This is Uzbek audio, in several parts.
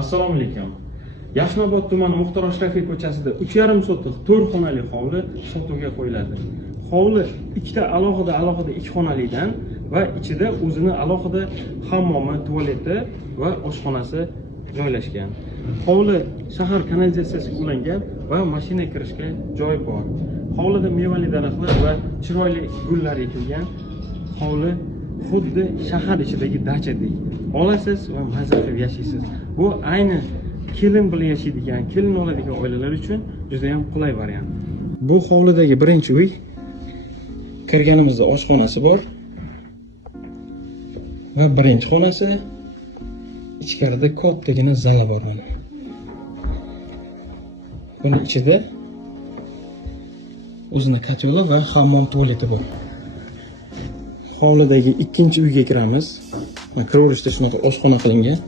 Assalomu alaykum. Yashnobod tumani Muxtor Ashrafiy ko'chasida 3,5 sotix 4 xonali hovli sotuvga qo'yiladi. Hovli ikkita alohida 2 xonalidan va ichida o'zini alohida hammomi, tualeti va oshxonasi joylashgan. Hovli shahar kanalizatsiyasiga ulangan va mashina kirishga joy bor. Hovlida mevali daraxtlar va chiroyli gullar ekilgan. Hovli xuddi shahar ichidagi dachadek. Olasiz va mazza qilib yashaysiz. Bu ayni kelin bilan yashaydigan, kelin oladigan oilalar uchun juda ham qulay variant. Bu hovlidagi birinchi uy. Kirganimizda oshxonasi bor va birinchi xonasi, ichkarida kattagina zali bor mana. Buning ichida o'zini kotyoli va hammom tualeti bor. Hovlidagi ikkinchi uyga kiramiz. Mana kiraverishda shunaqa oshxona qilingan.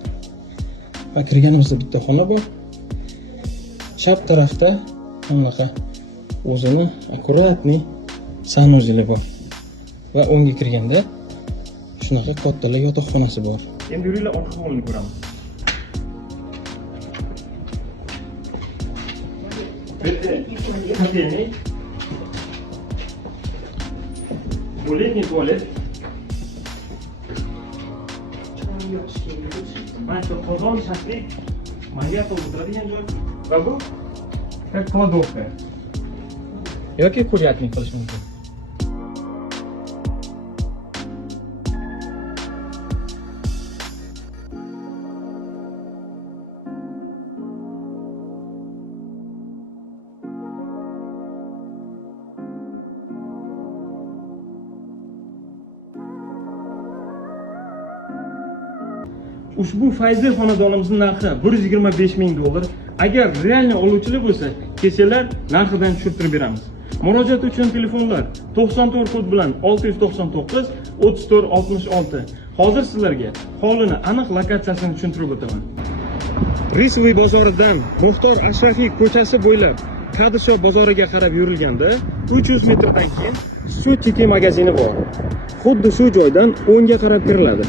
Va kirganimizda bitta xona bor. Chap tarafda bunaqa o'zini akkuratniy sanuzeli bor. Va o'ngga kirganda shunaqa kattalar yotoqxonasi bor. Endi yuringlar orqa hovlini ko'ramiz. Tualet, tualet. Mana shu qozon shakli mayat o'tiradigan joy va bu kladovka yoki kuryatnik qilish mumkin. Ushbu fayzli xonadonimizning narxi 125 ming dollar. Agar realni oluvchilar bo'lsa, kelsalar narxidan tushirib beramiz. Murojaat uchun telefonlar 94 kod bilan 699 34 66. Hozir sizlarga hovlini aniq lokatsiyasini tushuntirib o'taman. Risvoy bozoridan Muxtor Ashrafiy ko'chasi bo'ylab Kadisho bozoriga qarab yurilganda 300 metrdan keyin Sutiki magazini bor. Xuddi shu joydan o'ngga qarab kiriladi.